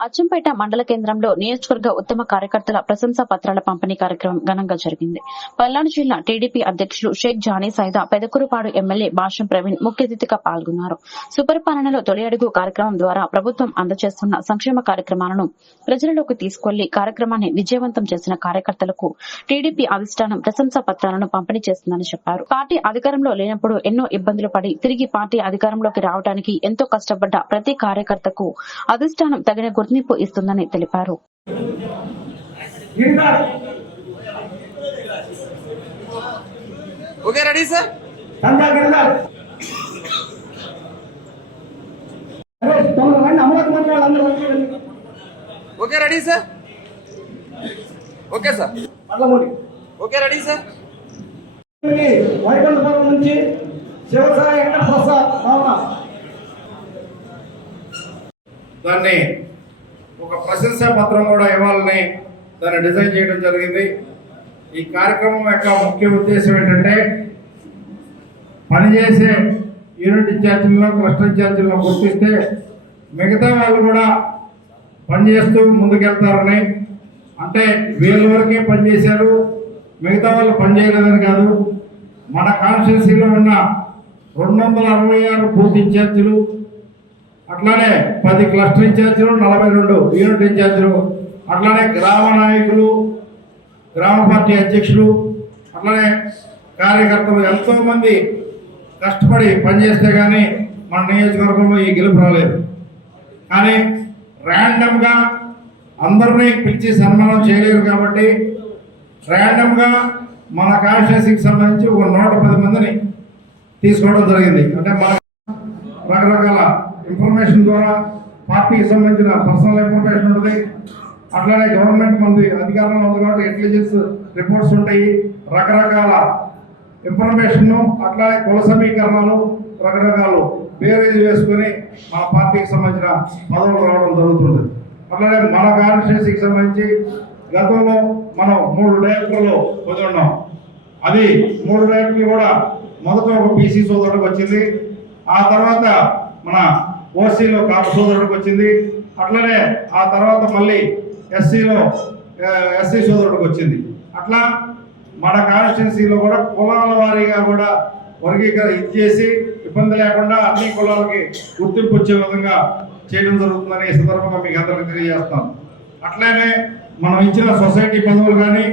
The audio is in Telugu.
అచ్చంపేట మండల కేంద్రంలో నియోజకవర్గ ఉత్తమ కార్యకర్తల ప్రశంసా పత్రాల పంపిణీ కార్యక్రమం ఘనంగా జరిగింది. పల్నాడు జిల్లా టీడీపీ అధ్యక్షులు షేక్ జానీ సైదా పెదకురుపాడు ఎమ్మెల్యే భాషం ప్రవీణ్ ముఖ్య అతిథిగా పాల్గొన్నారు. సుపరిపాలనలో తొలి అడుగు కార్యక్రమం ద్వారా ప్రభుత్వం అందజేస్తున్న సంక్షేమ కార్యక్రమాలను ప్రజలలోకి తీసుకెళ్ళి కార్యక్రమాన్ని విజయవంతం చేసిన కార్యకర్తలకు టీడీపీ అధిష్టానం ప్రశంసా పత్రాలను పంపిణీ చేస్తుందని చెప్పారు. పార్టీ అధికారంలో లేనప్పుడు ఎన్నో ఇబ్బందులు పడి తిరిగి పార్టీ అధికారంలోకి రావడానికి ఎంతో కష్టపడ్డ ప్రతి కార్యకర్తకు అధిష్టానం తగిన గుర్తింపు ఇస్తుందని తెలిపారు. Okay ready sir. Okay ready sir okay sir okay ready sir Vaikunthapuram నుంచి శివసాయి వెంకట ప్రసాద్ భావన దాన్ని ఒక ప్రశంసా పత్రం కూడా ఇవ్వాలని దాన్ని డిజైన్ చేయడం జరిగింది. ఈ కార్యక్రమం యొక్క ముఖ్య ఉద్దేశం ఏంటంటే పనిచేసే యూనిట్ ఇన్ఛార్జీలను క్లస్టర్ ఇన్ఛార్జీలను గుర్తిస్తే మిగతా వాళ్ళు కూడా పనిచేస్తూ ముందుకెళ్తారని అంటే వీళ్ళ వరకే పనిచేశారు మిగతా వాళ్ళు పనిచేయలేదని కాదు. మన కాన్స్టిట్యున్సీలో ఉన్న రెండు వందల అరవై ఆరు బూత్ ఇన్ఛార్జీలు అట్లానే పది క్లస్టర్ ఇన్ఛార్జీలు నలభై రెండు యూనిట్ ఇన్ఛార్జీలు అట్లానే గ్రామ నాయకులు గ్రామ పార్టీ అధ్యక్షులు అట్లానే కార్యకర్తలు ఎంతోమంది కష్టపడి పనిచేస్తే కానీ మన నియోజకవర్గంలో ఈ గెలుపు రాలేదు. కానీ ర్యాండమ్గా అందరినీ పిలిచి సన్మానం చేయలేరు కాబట్టి ర్యాండమ్గా మన కాన్స్టిట్యూన్సీకి సంబంధించి ఒక నూట పది మందిని తీసుకోవడం జరిగింది. అంటే మన రకరకాల ఇన్ఫర్మేషన్ ద్వారా పార్టీకి సంబంధించిన పర్సనల్ ఇన్ఫర్మేషన్ ఉంటుంది. అట్లానే గవర్నమెంట్ మంది అధికారంలో ఉంది కాబట్టి ఇంటెలిజెన్స్ రిపోర్ట్స్ ఉంటాయి. రకరకాల ఇన్ఫర్మేషన్ను అట్లానే కుల సమీకరణలు రకరకాలు బేరేజ్ వేసుకొని మన పార్టీకి సంబంధించిన పదవులు రావడం జరుగుతుంది. అట్లానే మన కాన్స్టిట్యూన్సీకి సంబంధించి గతంలో మనం మూడు డైరెక్టర్లు పొందున్నాం. అది మూడు డైరెక్టర్లు కూడా మొదట ఒక బీసీ సోదరుడికి వచ్చింది. ఆ తర్వాత మన ఓసీలో కాపు సోదరుడికి వచ్చింది. అట్లనే ఆ తర్వాత మళ్ళీ ఎస్సీలో ఎస్సీ సోదరుడికి వచ్చింది. అట్లా మన కాన్స్టిట్యున్సీలో కూడా కులాల వారీగా కూడా వర్గీకరణ ఇచ్చేసి ఇబ్బంది లేకుండా అన్ని కులాలకి గుర్తింపు వచ్చే విధంగా చేయడం జరుగుతుందని ఈ సందర్భంగా మీకు అందరికీ తెలియజేస్తాను. అట్లనే మనం ఇచ్చిన సొసైటీ పదవులు కానీ